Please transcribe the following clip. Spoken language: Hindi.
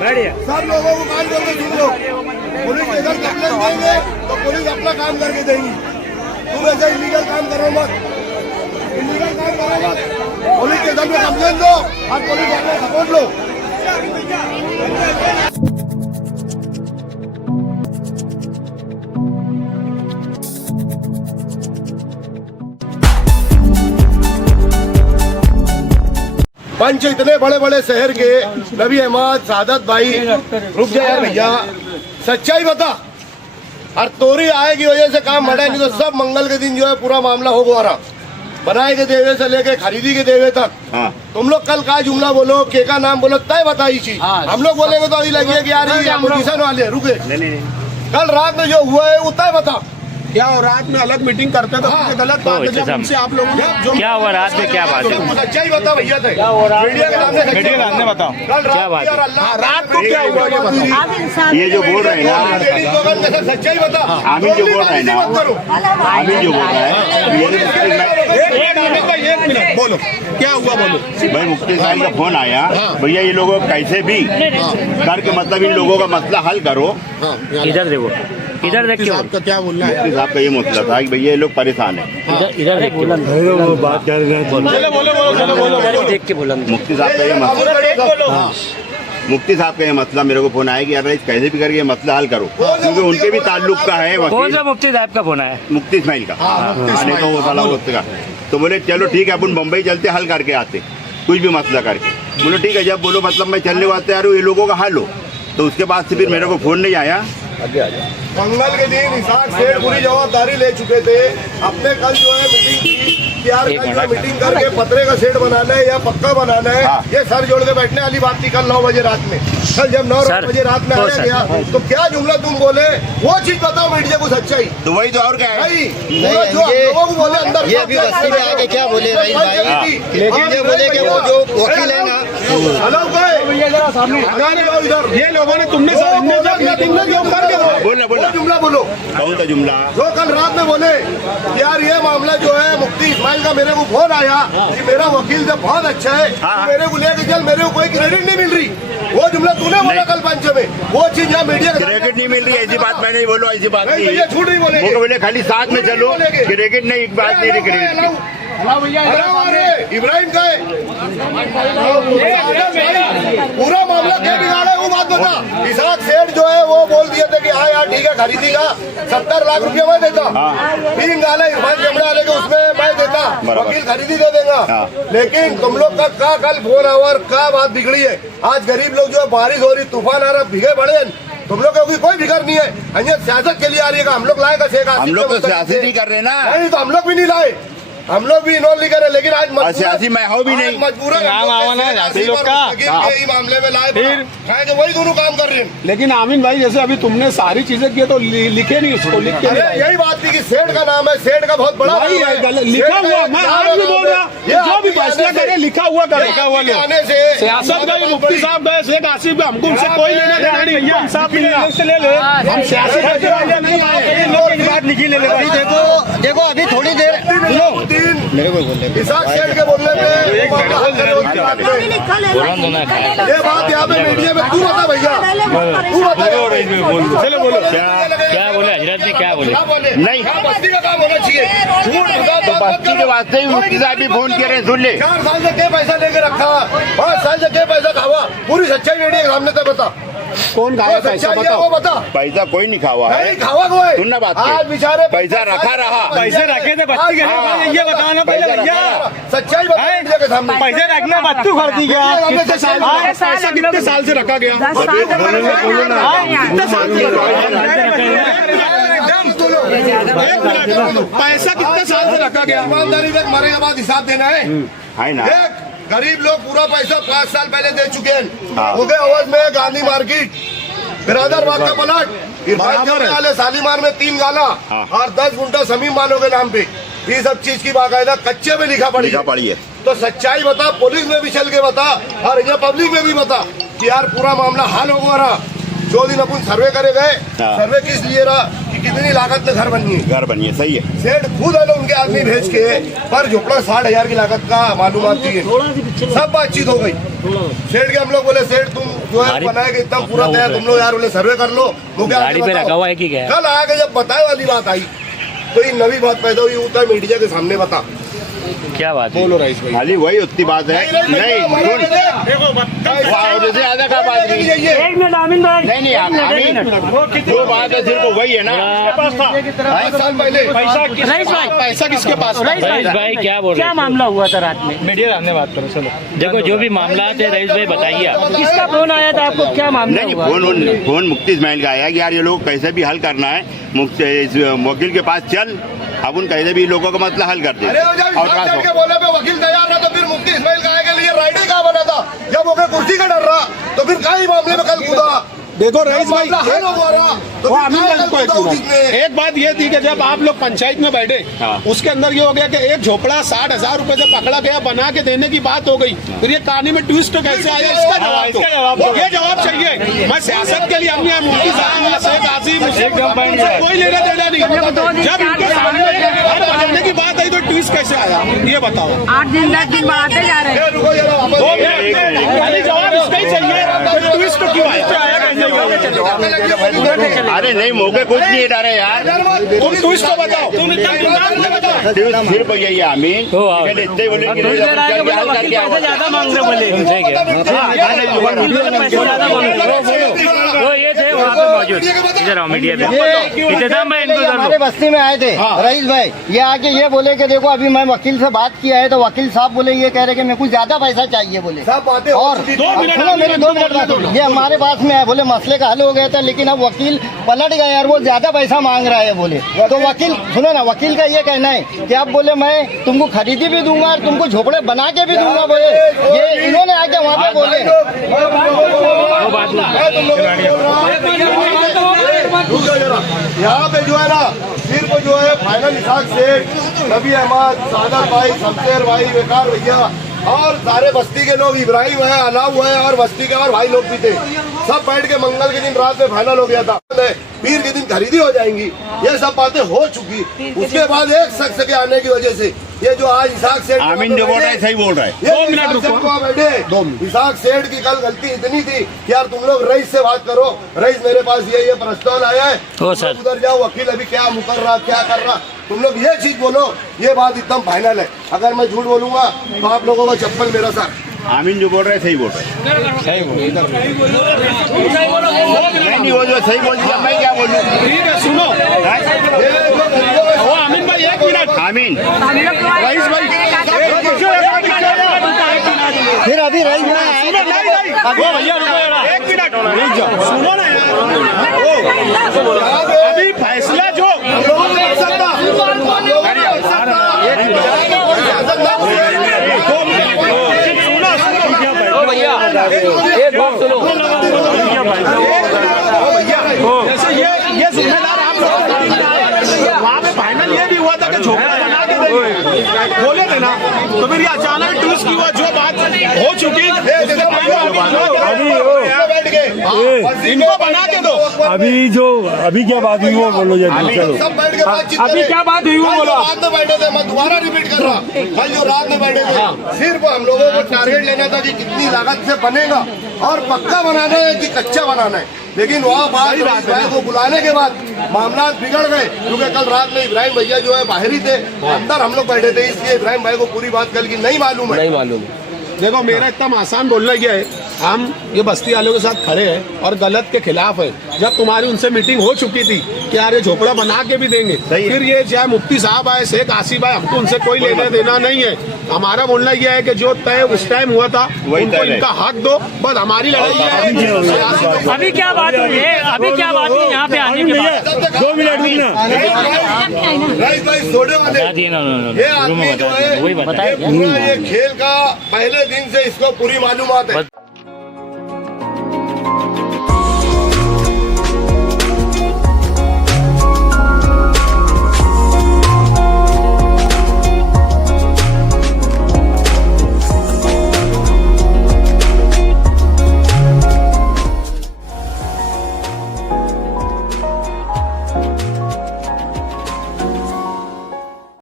बढ़िया। सब लोगों को काम करके सुन लो। पुलिस इधर कंप्लेन देंगे तो पुलिस अपना काम करके देंगी। तुम ऐसे इलीगल काम करो मत, इलीगल काम करो मत। पुलिस के सामने कंप्लेन दो और पुलिस अपना सपोर्ट लो। पंच इतने बड़े बड़े शहर के नबी अहमद सादत भाई, रुक जाए भैया, सच्चाई बता। और तोरी आए की वजह से काम बढ़ा, नहीं तो सब मंगल के दिन जो है पूरा मामला हो गया। बनाए के देवे से लेके खरीदी के देवे तक। हाँ। तुम लोग कल का जुमला बोलो, के का नाम बोलो, तय बताई चीज। हम लोग बोलेंगे तो अभी लगी है कि यार ये अपोजिशन वाले रुके। कल रात में जो हुआ है वो तय बता। क्या और रात में अलग मीटिंग करते तो गलत बात है। जब उनसे आप लोगों ने क्या हुआ रात में, क्या बात है? सच्चाई बता भैया, मीडिया के सामने बताओ क्या बात है? रात को क्या हुआ ये जो बोल रहे हैं ना, सच्चाई बता। आमिर जो बोल रहे हैं ना, आमिर जो बोल रहा है, बोलो क्या हुआ, बोलो भाई मुफ्ती साहब का फोन आया, भैया ये लोगों कैसे भी करके मतलब इन लोगों का मसला हल करो। इधर देखो, इधर देख के आपका क्या बोलना है? मुफ्ती साहब का ये मसला था कि भैया ये लोग परेशान है। इधर देख के बात कर रहे हैं, देख के बोला। मुफ्ती साहब का ये मसला, मुफ्ती साहब का ये मसला मेरे को फोन आया कि यार कैसे भी करके ये मसला हल करो, क्योंकि उनके भी ताल्लुक का है। कौन सा मुफ्ती साहब का फोन आया? मुफ्ती इस्माइल का, आने का वो साला उसका। तो बोले चलो ठीक है, अपन बम्बई चलते हल करके आते, कुछ भी मसला करके। बोलो ठीक है, जब बोलो मतलब मैं चलने वास्ते आ रहा हूँ, ये लोगों का हल हो। तो उसके बाद से फिर मेरे को फोन नहीं आया। मंगल के दिन इसाक सेठ पूरी जवाबदारी ले चुके थे। अपने कल जो है मीटिंग की कि यार कल जो मीटिंग करके पतरे का सेट बनाना है या पक्का बनाना है। ये सर जोड़ के बैठने वाली बात थी कल 9 बजे रात में। कल जब 9 बजे रात में आया गया तो क्या जुमला तुम बोले, वो चीज बताओ मीडिया को सच्चाई। तो वही तो और क्या है, जो लोगों को बोले अंदर ये अभी बस्ती में आके क्या बोले रही भाई, लेकिन ये बोले कि वो जो वकील है ना, ये लोगों ने तुमने बोला बोला जुमला बोलो, कौन सा जुमला? जो कल रात में बोले यार ये मामला जो है मुफ्ती इस्माइल का, मेरे को फोन आया कि मेरा वकील से बहुत अच्छा है, मेरे को लेके चल, मेरे को कोई क्रेडिट नहीं मिल रही। वो जुमला तूने बोला कल पंच में, वो चीज यहाँ मीडिया क्रेडिट नहीं मिल रही, ऐसी बात मैं नहीं बोलो, ऐसी बात नहीं। ये झूठ नहीं बोलेंगे, वो बोले खाली साथ में चलो, क्रेडिट नहीं, एक बात नहीं क्रेडिट। इब्राहिम का है पूरा मामला, क्या बिगाड़ा है वो बात बता। इसाक सेठ जो है वो बोल दिए थे कि हाँ यार ठीक है खरीदेगा, 70 लाख रुपया मैं देता, 3 गाला इरफान जमड़ा वाले के उसमें मैं देता, वकील खरीदी दे देगा। लेकिन तुम लोग का कल फोन आवर का बात बिगड़ी है। आज गरीब लोग जो है, बारिश हो रही, तूफान आ रहा, भीगे पड़े, तुम लोग का कोई फिक्र नहीं है। सियासत के लिए आ रही है, हम लोग लाएगा शेख आसिफ, हम लोग तो सियासत नहीं कर रहे ना। नहीं तो हम लोग भी नहीं लाए, हम लोग भी इन्वॉल्व नहीं करे, लेकिन आज सियासी मैं हो भी नहीं, मजबूर मामले में लाए, फिर वही दोनों काम कर रहे हैं। लेकिन आमीन भाई जैसे अभी तुमने सारी चीजें की तो लिखे नहीं उसको, लिख के यही बात थी कि सेठ का नाम है, सेठ का बहुत बड़ा लिखा हुआ, मैं आज भी बोल रहा, जो भी फैसला करे लिखा हुआ करे, लिखा हुआ आने से सियासत गए, मुफ्ती साहब गए, शेख आसिफ गए, हमको उनसे कोई लेना देना नहीं, इंसाफ भी नहीं, ले लो, हम सियासी नहीं आए, बात लिखी ले लो। देखो अभी थोड़ी देर मेरे को बोलने इसाक सेठ के बोलने पे ये बात यहाँ पे मीडिया में तू बता भैया, तू बता। चलो बोलो क्या बोले हजरत जी, क्या बोले? नहीं बस्ती का काम होना चाहिए, झूठ तो बस्ती के वास्ते ही मुफ्ती साहब भी फोन कर रहे हैं, सुन ले। 4 साल से क्या पैसा लेके रखा, 5 साल से क्या पैसा खावा, पूरी सच्चाई मीडिया के सामने तो बता। कौन खाया पैसा बताओ, वो बता। पैसा कोई नहीं खावा है, नहीं खावा कोई, सुनना बात, आज बेचारे पैसा रखा रहा, पैसे रखे थे बच्ची के लिए, ये बताना पहले भैया, सच्चाई बता मीडिया के सामने। पैसे रखने बच्चू खरीदी गया, कितने साल से रखा गया, पैसा कितने साल से रखा गया, ईमानदारी से मरे के बाद हिसाब देना है ना। गरीब लोग पूरा पैसा 5 साल पहले दे चुके हैं। हो गए आवाज में गांधी मार्केट, बिरादर बाग का प्लाट, वाले शालीमार में 3 गाला और 10 गुंटा समीम वालों के नाम पे, ये सब चीज की बाकायदा कच्चे में लिखा पड़ी है। तो सच्चाई बता, पुलिस में भी चल के बता और यहाँ पब्लिक में भी बता कि यार पूरा मामला हल होगा रहा। जो दिन अपन सर्वे करे गए, सर्वे किस लिए रहा कि कितनी लागत में घर बनी है। घर बनिए, सही है। सेठ खुद है उनके आदमी भेज के पर झोपड़ा 60,000 की लागत का मालूमात दिए, सब बातचीत हो गई। सेठ के हम लोग बोले सेठ तुम जो है बनाएगा इतना पूरा तैयार, तुम लोग यार बोले सर्वे कर लो, गाड़ी पे रखा हुआ है कि क्या? कल आके जब बताए वाली बात आई तो ये नवी बात पैदा हुई, उतर मीडिया के सामने बता क्या बात है? बोलो रईस भाई। खाली वही उतनी बात है। नहीं जैसे ज्यादा का बात नहीं। एक मिनट आमिन भाई, नहीं आमीन, वो बात है सिर्फ वही है ना। 5 साल पहले रईस भाई, पैसा किसके पास? रईस भाई क्या बोल रहे हैं? क्या मामला हुआ था रात में? मीडिया सामने बात करो, चलो। देखो जो भी मामला थे रईस भाई बताइए आप। किसका फोन आया था आपको, क्या मामला नहीं हुआ? फोन मुफ्ती इस्माइल का आया कि यार ये लोग कैसे भी हल करना है, वकील के पास चल, अब उन कैसे भी लोगों का मसला हल कर दे। अरे वो जब इसाक सेठ के बोले पे वकील तैयार रहा तो फिर मुफ्ती इस्माइल का के लिए राइडर कहाँ बना था? जब वो कुर्सी का डर रहा तो फिर कई मामले में कल कूदा। देखो रईस भाई, तो एक बात ये थी कि जब आप लोग पंचायत में बैठे, उसके अंदर ये हो गया कि एक झोपड़ा 60,000 रुपए से पकड़ा गया, बना के देने की बात हो गई। फिर ये कहानी में ट्विस्ट कैसे आया, इसका जवाब दो। ये जवाब चाहिए। मैं सियासत के लिए हमने मुफ्ती साहब, शेख आसिफ, कोई लेना देना नहीं। जब इनके सामने घर बनाने की बात आई तो ट्विस्ट कैसे आया, ये बताओ। 8 दिन 10 दिन बढ़ाते जा रहे हैं। 2 मिनट खाली जवाब इसका ही चाहिए, ट्विस्ट क्यों आया? अरे नहीं, मौके कुछ नहीं डरे यार, तुम ट्विस्ट तो बताओ, तुम एकदम दिमाग में बताओ। सिर्फ यही है आमीन, इतने बोले ज्यादा मांग रहे बोले वो ये थे वहाँ पे मौजूद। इधर आओ मीडिया पे, इंतजाम भाई इनको हमारे बस्ती में आए थे रईस भाई, ये आके ये बोले कि देखो अभी मैं वकील से बात किया है तो वकील साहब बोले ये कह रहे कि मेरे को ज्यादा पैसा चाहिए बोले। और सुनो मेरे 2 मिनट बात, ये हमारे पास में है बोले मसले का हल हो गया था, लेकिन अब वकील पलट गए और वो ज्यादा पैसा मांग रहा है बोले। तो वकील सुनो ना, वकील का ये कहना है कि अब बोले मैं तुमको खरीदी भी दूंगा और तुमको झोपड़े बना के भी दूंगा बोले। ये इन्होंने आके वहाँ पे बोले। यहाँ पे जो है ना सिर्फ जो है फाइनल इसाक सेठ, नबी अहमद, सादत भाई, शमशेर भाई, वेकार भैया और सारे बस्ती के लोग, इब्राहिम है, अलाउ है और बस्ती के और भाई लोग भी थे, सब बैठ के मंगल के दिन रात में फाइनल हो गया था। पीर के दिन खरीदी हो जाएंगी, ये सब बातें हो चुकी। उसके बाद एक शख्स के आने की वजह से ये जो आज इसाक सेठ आमीन जो बोल रहा है सही बोल रहा है। 2 मिनट रुको, बैठे इसाक सेठ की कल गलती इतनी थी कि यार तुम लोग रईस से बात करो, रईस मेरे पास ये प्रस्ताव आया है, उधर जाओ, वकील अभी क्या मुकर रहा क्या कर रहा, तुम लोग ये चीज बोलो, ये बात एकदम फाइनल है। अगर मैं झूठ बोलूंगा तो आप लोगों का चप्पल मेरा सर। आमीन जो बोल रहा है सही बोल रहा है। सही नहीं वो जो सही बोल दिया, मैं क्या बोलूँ? ठीक है, सुनो वो आमीन भाई 1 मिनट। आमीन रईस भाई फिर अभी रईस वो भैया 1 मिनट सुनो ना यार, अभी फैसला जो जैसे ये जिम्मेदार आप लोग, वहाँ पे फाइनल ये भी हुआ था कि झोपड़ा बना के देंगे बोले थे ना, तो फिर ये अचानक ट्विस्ट की हुआ, जो बात हो चुकी इनको बना के दो। अभी क्या बात हुई वो बोलो चलो। सब बैठ के बातचीत अभी क्या बात हुई वो बोलो। रात में बैठे थे, मैं दोबारा रिपीट कर रहा, कल जो रात में बैठे थे सिर्फ हम लोगों को टारगेट लेना था कि कितनी लागत से बनेगा और पक्का बनाना है कि कच्चा बनाना है। लेकिन वहाँ भाई को बुलाने के बाद मामला बिगड़ गए, क्योंकि कल रात में इब्राहिम भैया जो है बाहर ही थे, अंदर हम लोग बैठे थे, इसलिए इब्राहिम भाई को पूरी बात कल की नहीं मालूम है। देखो मेरा इतना आसान बोलना ये है, हम ये बस्ती वालों के साथ खड़े हैं और गलत के खिलाफ है। जब तुम्हारी उनसे मीटिंग हो चुकी थी कि यार ये झोपड़ा बना के भी देंगे, फिर ये चाहे मुफ्ती साहब आए, शेख आसिफ आए, हमको उनसे कोई लेना देना नहीं है। हमारा बोलना यह है कि जो तय उस टाइम हुआ था उनको इनका हक दो, बस हमारी लड़ाई है। अभी क्या बात हुई है, अभी क्या बात हुई यहाँ पे आने के बाद? 2 मिनट रुकना। राइस भाई सोडे वाले ये आदमी जो है वही बताया, ये खेल का पहले दिन से इसको पूरी मालूमात है।